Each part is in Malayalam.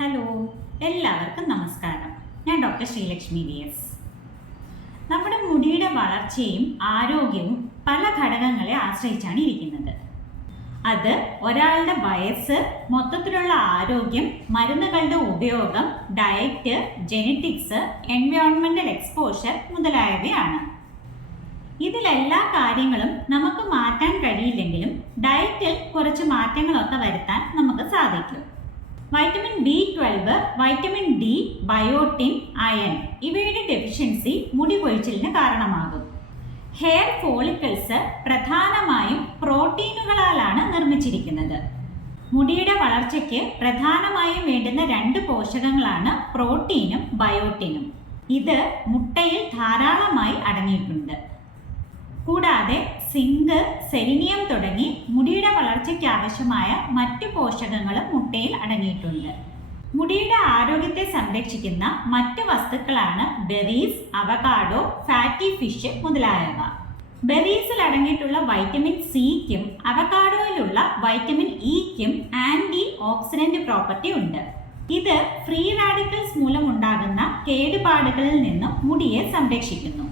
ഹലോ എല്ലാവർക്കും നമസ്കാരം. ഞാൻ ഡോക്ടർ ശ്രീലക്ഷ്മി വി എസ്. നമ്മുടെ മുടിയുടെ വളർച്ചയും ആരോഗ്യവും പല ഘടകങ്ങളെ ആശ്രയിച്ചാണ് ഇരിക്കുന്നത്. അത് ഒരാളുടെ വയസ്സ് മൊത്തത്തിലുള്ള ആരോഗ്യം മരുന്നുകളുടെ ഉപയോഗം ഡയറ്റ് ജെനറ്റിക്സ് എൻവയോൺമെന്റൽ എക്സ്പോഷർ മുതലായവയാണ്. ഇതിലെല്ലാ കാര്യങ്ങളും നമുക്ക് മാറ്റാൻ കഴിയില്ലെങ്കിലും ഡയറ്റിൽ കുറച്ച് മാറ്റങ്ങളൊക്കെ വരുത്താൻ നമുക്ക് സാധിക്കും. Vitamin B twelve vitamin D biotin iron ഇവയുടെ ഡെഫിഷ്യൻസി മുടി കൊഴിച്ചിലിന് കാരണമാകും. ഹെയർ ഫോളിക്കിൾസ് പ്രധാനമായും പ്രോട്ടീനുകളാലാണ് നിർമ്മിച്ചിരിക്കുന്നത്. മുടിയുടെ വളർച്ചയ്ക്ക് പ്രധാനമായും വേണ്ടുന്ന രണ്ട് പോഷകങ്ങളാണ് പ്രോട്ടീനും ബയോട്ടിനും. ഇത് മുട്ടയിൽ ധാരാളമായി അടങ്ങിയിട്ടുണ്ട്. കൂടാതെ സിങ്ക് സെലിനിയം തുടങ്ങി മുടിയുടെ വളർച്ചയ്ക്ക് ആവശ്യമായ മറ്റു പോഷകങ്ങളും മുട്ടയിൽ അടങ്ങിയിട്ടുണ്ട്. മുടിയുടെ ആരോഗ്യത്തെ സംരക്ഷിക്കുന്ന മറ്റു വസ്തുക്കളാണ് ബെറീസ് അവകാഡോ ഫാറ്റി ഫിഷ് മുതലായവ. ബെറീസിൽ അടങ്ങിയിട്ടുള്ള വൈറ്റമിൻ സിക്കും അവകാഡോയിലുള്ള വൈറ്റമിൻ ഇക്കും ആന്റി ഓക്സിഡന്റ് പ്രോപ്പർട്ടി ഉണ്ട്. ഇത് ഫ്രീ റാഡിക്കൽസ് മൂലമുണ്ടാകുന്ന കേടുപാടുകളിൽ നിന്നും മുടിയെ സംരക്ഷിക്കുന്നു.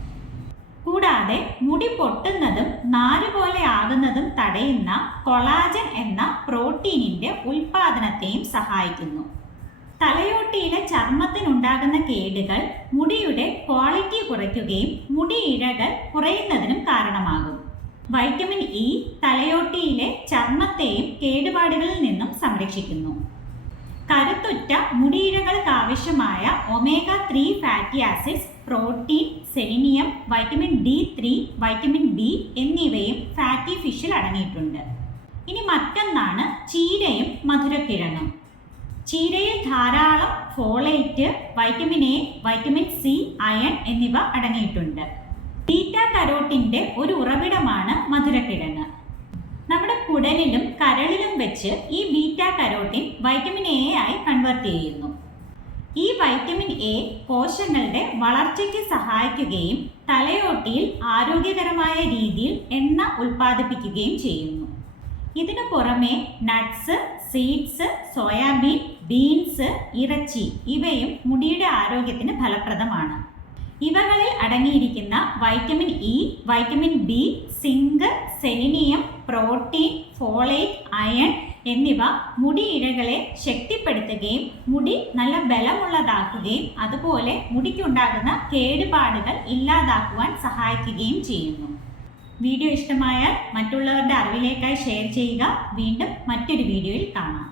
കൂടാതെ മുടി പൊട്ടുന്നതും നാര് പോലെ ആകുന്നതും തടയുന്ന കൊളാജൻ എന്ന പ്രോട്ടീനിന്റെ ഉൽപാദനത്തെയും സഹായിക്കുന്നു. തലയോട്ടിയിലെ ചർമ്മത്തിനുണ്ടാകുന്ന കേടുകൾ മുടിയുടെ ക്വാളിറ്റി കുറയ്ക്കുകയും മുടി ഇഴകൾ കുറയുന്നതിനും കാരണമാകും വൈറ്റമിൻ ഇ തലയോട്ടിയിലെ ചർമ്മത്തെയും കേടുപാടുകളിൽ നിന്നും സംരക്ഷിക്കുന്നു. കരുത്തുറ്റ മുടിയിഴകൾക്ക് ആവശ്യമായ omega three fatty acids protein selenium vitamin D three vitamin B എന്നിവയും ഫാറ്റി ഫിഷിൽ അടങ്ങിയിട്ടുണ്ട്. ഇനി മറ്റൊന്നാണ് ചീരയും മധുരക്കിഴങ്ങും. ചീരയിൽ ധാരാളം folate vitamin A vitamin C iron എന്നിവ അടങ്ങിയിട്ടുണ്ട്. ബീറ്റ കരോട്ടിന്റെ ഒരു ഉറവിടമാണ് മധുരക്കിഴങ്ങ്. നമ്മുടെ കുടലിലും കരളിലും വെച്ച് ഈ ബീറ്റ കരോട്ടിൻ വൈറ്റമിൻ എ ആയി കൺവേർട്ട് ചെയ്യുന്നു. ഈ വൈറ്റമിൻ എ കോശങ്ങളുടെ വളർച്ചയ്ക്ക് സഹായിക്കുകയും തലയോട്ടിയിൽ ആരോഗ്യകരമായ രീതിയിൽ എണ്ണ ഉൽപ്പാദിപ്പിക്കുകയും ചെയ്യുന്നു. ഇതിനു പുറമെ നട്ട്സ് സീഡ്സ് സോയാബീൻ ബീൻസ് ഇറച്ചി ഇവയും മുടിയുടെ ആരോഗ്യത്തിന് ഫലപ്രദമാണ്. ഇവകളിൽ അടങ്ങിയിരിക്കുന്ന vitamin E vitamin B zinc selenium protein folate iron എന്നിവ മുടി ഇഴകളെ ശക്തിപ്പെടുത്തുകയും മുടി നല്ല ബലമുള്ളതാക്കുകയും അതുപോലെ മുടിക്കുണ്ടാകുന്ന കേടുപാടുകൾ ഇല്ലാതാക്കുവാൻ സഹായിക്കുകയും ചെയ്യുന്നു. വീഡിയോ ഇഷ്ടമായാൽ മറ്റുള്ളവരുടെ അറിവിലേക്കായി ഷെയർ ചെയ്യുക. വീണ്ടും മറ്റൊരു വീഡിയോയിൽ കാണാം.